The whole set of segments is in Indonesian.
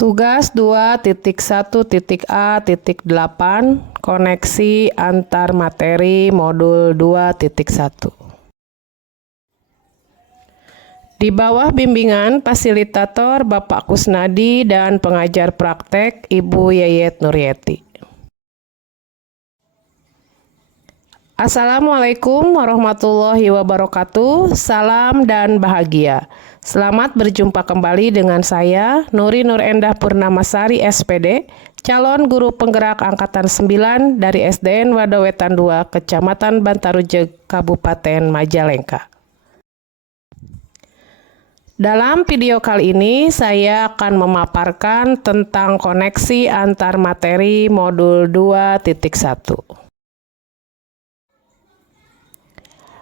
Tugas 2.1.A.8 Koneksi antar materi modul 2.1. Di bawah bimbingan fasilitator Bapak Kusnadi dan pengajar praktek Ibu Yayet Nuryeti. Assalamualaikum warahmatullahi wabarakatuh. Salam dan bahagia. Selamat berjumpa kembali dengan saya, Nuri Nur Endah Purnamasari SPD, calon guru penggerak Angkatan 9 dari SDN Wadawetan 2, Kecamatan Bantarujeg, Kabupaten Majalengka. Dalam video kali ini, saya akan memaparkan tentang koneksi antar materi modul 2.1.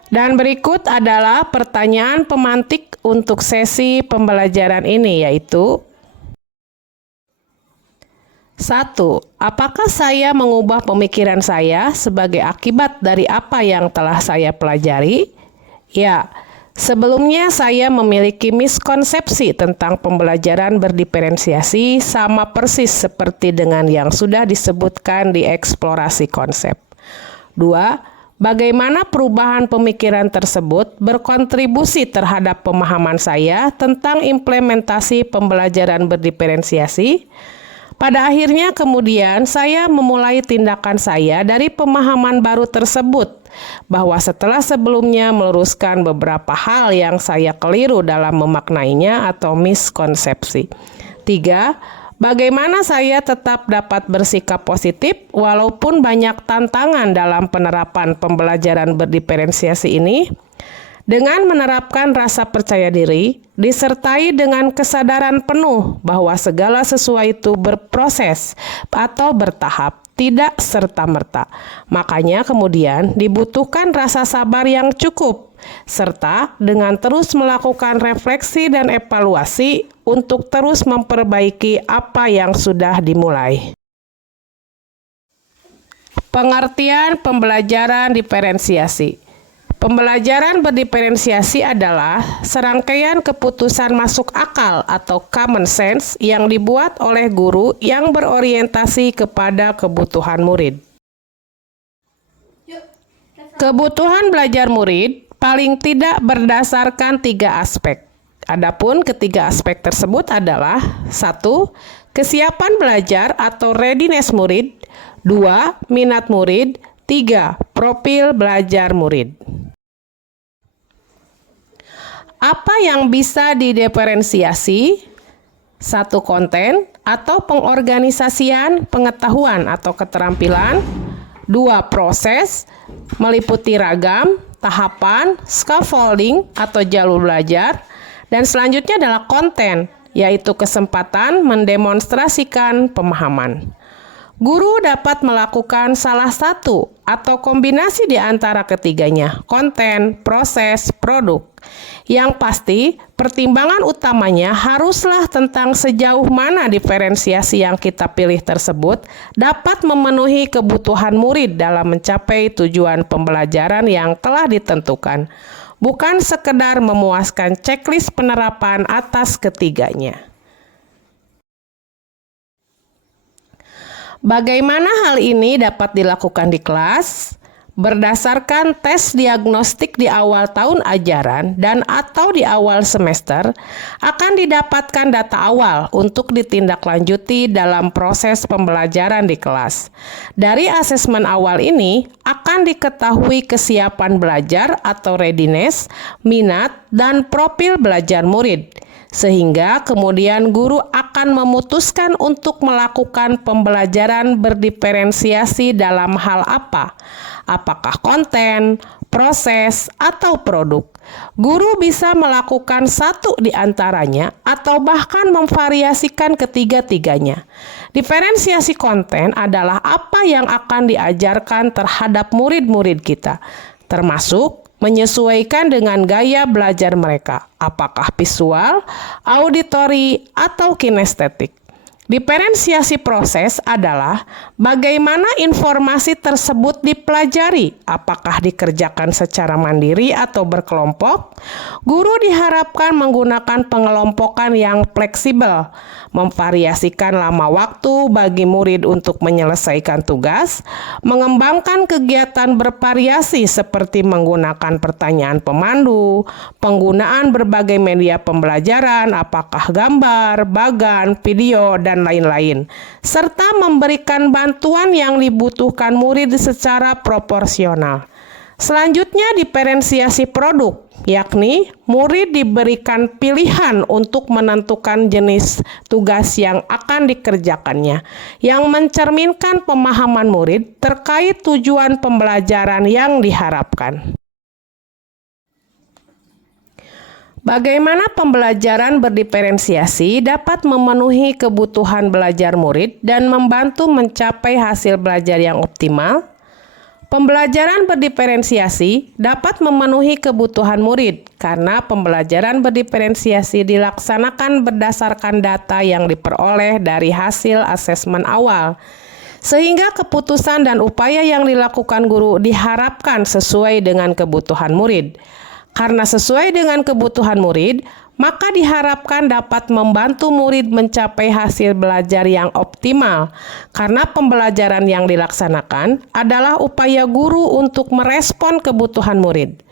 Dan berikut adalah pertanyaan pemantik untuk sesi pembelajaran ini, yaitu 1. Apakah saya mengubah pemikiran saya sebagai akibat dari apa yang telah saya pelajari? Ya, sebelumnya saya memiliki miskonsepsi tentang pembelajaran berdiferensiasi sama persis seperti dengan yang sudah disebutkan di eksplorasi konsep. 2. Bagaimana perubahan pemikiran tersebut berkontribusi terhadap pemahaman saya tentang implementasi pembelajaran berdiferensiasi? Pada akhirnya kemudian saya memulai tindakan saya dari pemahaman baru tersebut, bahwa setelah sebelumnya meluruskan beberapa hal yang saya keliru dalam memaknainya atau miskonsepsi. 3. Bagaimana saya tetap dapat bersikap positif walaupun banyak tantangan dalam penerapan pembelajaran berdiferensiasi ini? Dengan menerapkan rasa percaya diri, disertai dengan kesadaran penuh bahwa segala sesuatu itu berproses atau bertahap, tidak serta-merta. Makanya kemudian dibutuhkan rasa sabar yang cukup, serta dengan terus melakukan refleksi dan evaluasi untuk terus memperbaiki apa yang sudah dimulai. Pengertian pembelajaran diferensiasi. Pembelajaran berdiferensiasi adalah serangkaian keputusan masuk akal atau common sense yang dibuat oleh guru yang berorientasi kepada kebutuhan murid. Kebutuhan belajar murid paling tidak berdasarkan 3 aspek. Adapun ketiga aspek tersebut adalah 1. Kesiapan belajar atau readiness murid, 2. Minat murid, 3. Profil belajar murid. Apa yang bisa didiferensiasi? 1. Konten atau pengorganisasian pengetahuan atau keterampilan. 2. Proses, meliputi ragam, tahapan, scaffolding atau jalur belajar. Dan selanjutnya adalah konten, yaitu kesempatan mendemonstrasikan pemahaman. Guru dapat melakukan salah satu atau kombinasi di antara ketiganya, konten, proses, produk. Yang pasti, pertimbangan utamanya haruslah tentang sejauh mana diferensiasi yang kita pilih tersebut dapat memenuhi kebutuhan murid dalam mencapai tujuan pembelajaran yang telah ditentukan, bukan sekedar memuaskan checklist penerapan atas ketiganya. Bagaimana hal ini dapat dilakukan di kelas? Berdasarkan tes diagnostik di awal tahun ajaran dan atau di awal semester, akan didapatkan data awal untuk ditindaklanjuti dalam proses pembelajaran di kelas. Dari asesmen awal ini, akan diketahui kesiapan belajar atau readiness, minat, dan profil belajar murid. Sehingga kemudian guru akan memutuskan untuk melakukan pembelajaran berdiferensiasi dalam hal apa? Apakah konten, proses, atau produk? Guru bisa melakukan satu di antaranya atau bahkan memvariasikan ketiga-tiganya. Diferensiasi konten adalah apa yang akan diajarkan terhadap murid-murid kita, termasuk menyesuaikan dengan gaya belajar mereka, apakah visual, auditori, atau kinestetik. Diferensiasi proses adalah bagaimana informasi tersebut dipelajari, apakah dikerjakan secara mandiri atau berkelompok. Guru diharapkan menggunakan pengelompokan yang fleksibel, memvariasikan lama waktu bagi murid untuk menyelesaikan tugas, mengembangkan kegiatan bervariasi seperti menggunakan pertanyaan pemandu, penggunaan berbagai media pembelajaran, apakah gambar, bagan, video, dan lain-lain, serta memberikan bantuan yang dibutuhkan murid secara proporsional. Selanjutnya, diferensiasi produk, yakni murid diberikan pilihan untuk menentukan jenis tugas yang akan dikerjakannya, yang mencerminkan pemahaman murid terkait tujuan pembelajaran yang diharapkan. Bagaimana pembelajaran berdiferensiasi dapat memenuhi kebutuhan belajar murid dan membantu mencapai hasil belajar yang optimal? Pembelajaran berdiferensiasi dapat memenuhi kebutuhan murid karena pembelajaran berdiferensiasi dilaksanakan berdasarkan data yang diperoleh dari hasil asesmen awal, sehingga keputusan dan upaya yang dilakukan guru diharapkan sesuai dengan kebutuhan murid. Karena sesuai dengan kebutuhan murid, maka diharapkan dapat membantu murid mencapai hasil belajar yang optimal. Karena pembelajaran yang dilaksanakan adalah upaya guru untuk merespon kebutuhan murid.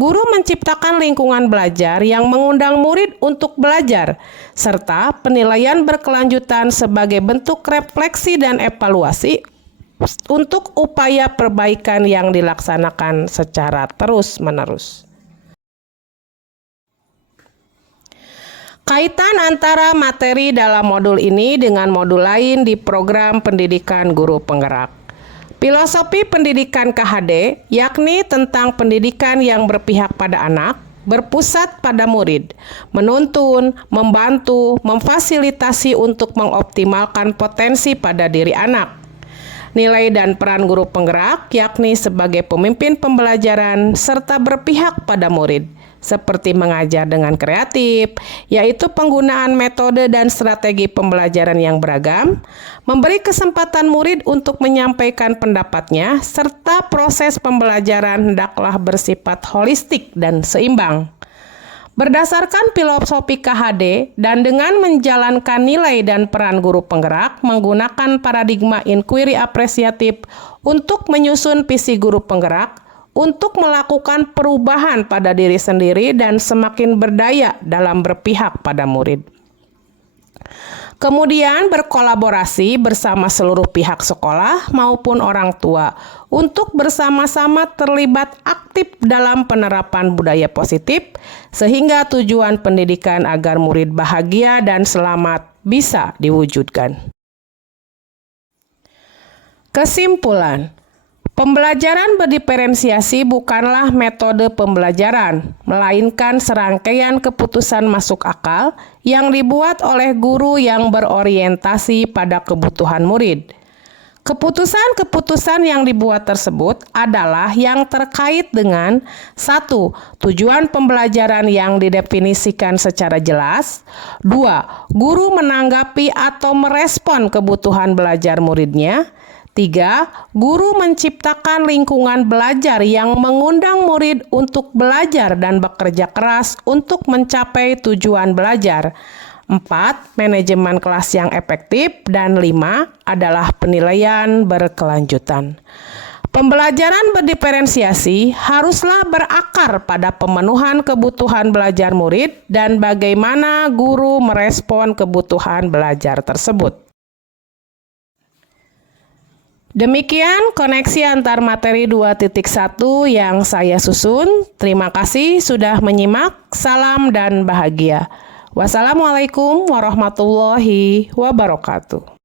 Guru menciptakan lingkungan belajar yang mengundang murid untuk belajar, serta penilaian berkelanjutan sebagai bentuk refleksi dan evaluasi untuk upaya perbaikan yang dilaksanakan secara terus-menerus. Kaitan antara materi dalam modul ini dengan modul lain di program pendidikan guru penggerak. Filosofi pendidikan KHD, yakni tentang pendidikan yang berpihak pada anak, berpusat pada murid, menuntun, membantu, memfasilitasi untuk mengoptimalkan potensi pada diri anak. Nilai dan peran guru penggerak, yakni sebagai pemimpin pembelajaran serta berpihak pada murid, seperti mengajar dengan kreatif, yaitu penggunaan metode dan strategi pembelajaran yang beragam, memberi kesempatan murid untuk menyampaikan pendapatnya, serta proses pembelajaran hendaklah bersifat holistik dan seimbang. Berdasarkan filosofi KHD dan dengan menjalankan nilai dan peran guru penggerak menggunakan paradigma inquiry apresiatif untuk menyusun visi guru penggerak, untuk melakukan perubahan pada diri sendiri dan semakin berdaya dalam berpihak pada murid. Kemudian berkolaborasi bersama seluruh pihak sekolah maupun orang tua untuk bersama-sama terlibat aktif dalam penerapan budaya positif sehingga tujuan pendidikan agar murid bahagia dan selamat bisa diwujudkan. Kesimpulan, pembelajaran berdiferensiasi bukanlah metode pembelajaran, melainkan serangkaian keputusan masuk akal yang dibuat oleh guru yang berorientasi pada kebutuhan murid. Keputusan-keputusan yang dibuat tersebut adalah yang terkait dengan 1. Tujuan pembelajaran yang didefinisikan secara jelas. 2. Guru menanggapi atau merespon kebutuhan belajar muridnya. 3. Guru menciptakan lingkungan belajar yang mengundang murid untuk belajar dan bekerja keras untuk mencapai tujuan belajar. 4. Manajemen kelas yang efektif. Dan 5. adalah penilaian berkelanjutan. Pembelajaran berdiferensiasi haruslah berakar pada pemenuhan kebutuhan belajar murid dan bagaimana guru merespon kebutuhan belajar tersebut. Demikian koneksi antar materi 2.1 yang saya susun. Terima kasih sudah menyimak. Salam dan bahagia. Wassalamualaikum warahmatullahi wabarakatuh.